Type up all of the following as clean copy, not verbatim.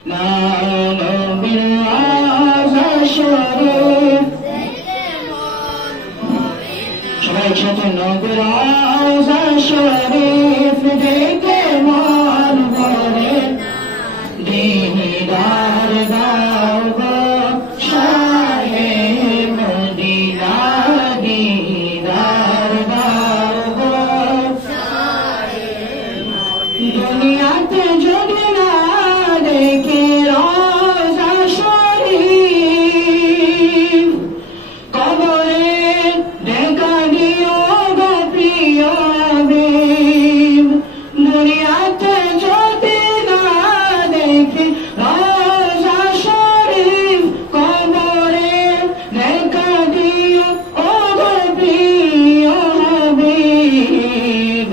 সবাই একসাথে নবীর রওজা শরীফ দেখে মন ভরে দিদার দাও গো শাহে মদিনা দিদার দাও গো দুনিয়াতে যদি না দেখে রওজা শরীফ কবরে দেখা দিও গো প্রিয় হাবিব দুনিয়াতে যদি না দেখে রওজা শরীফ কবরে দেখা দিও গো প্রিয় হাবিব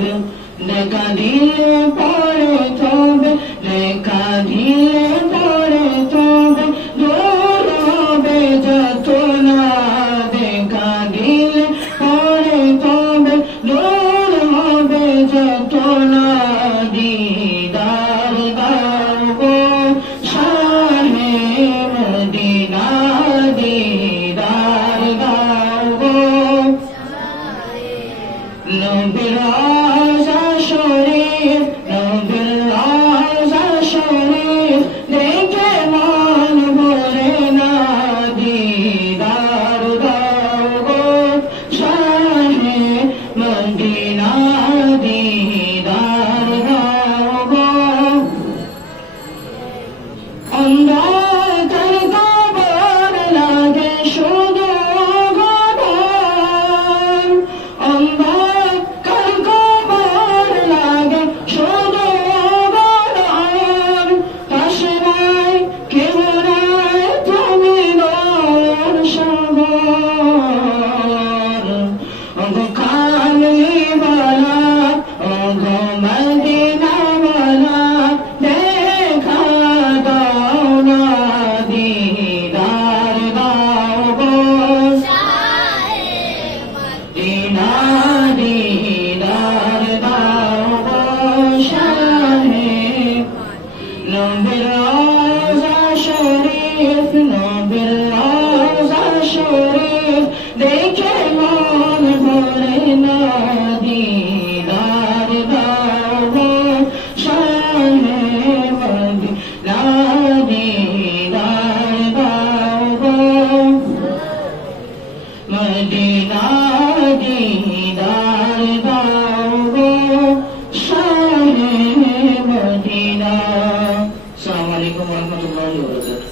দেখা দিলে পরে তবে দেখা দিলে পরে তবে দূর হবে যত না দেখা দিলে পরে তবে দূর হবে যত না দিদার দাও গো শাহে মদিনা দিদার দাও গো নবীর রওজা শরীফ নবীর রওজা শরীফ দেখে মন ভরে না দিদার দাও গো শাহে মদিনা দিদার দাও গো অন্ধকার কবর লাগে শুধু গবর অন্ধকার কবর লাগে শুধু গবর পাশে নাই কেউ নাই তুমি দয়ার সাগর ওগো কামলিওয়ালা ওগো মদিনাওয়ালা দেখা দাও না দিদার দাও গো মদিনা দিদার দাও গো শাহে নবীর রওজা শরীফ নবীর রওজা শরীফ দেখে মন ভরে না দিদার দাও গো শাহে মদিনা দিদার দাও গো মদিনা দিদার দাও গো শাহে মদিনা। আসসালামু আলাইকুম ওয়া রাহমাতুল্লাহি ওয়া বারাকাতুহু।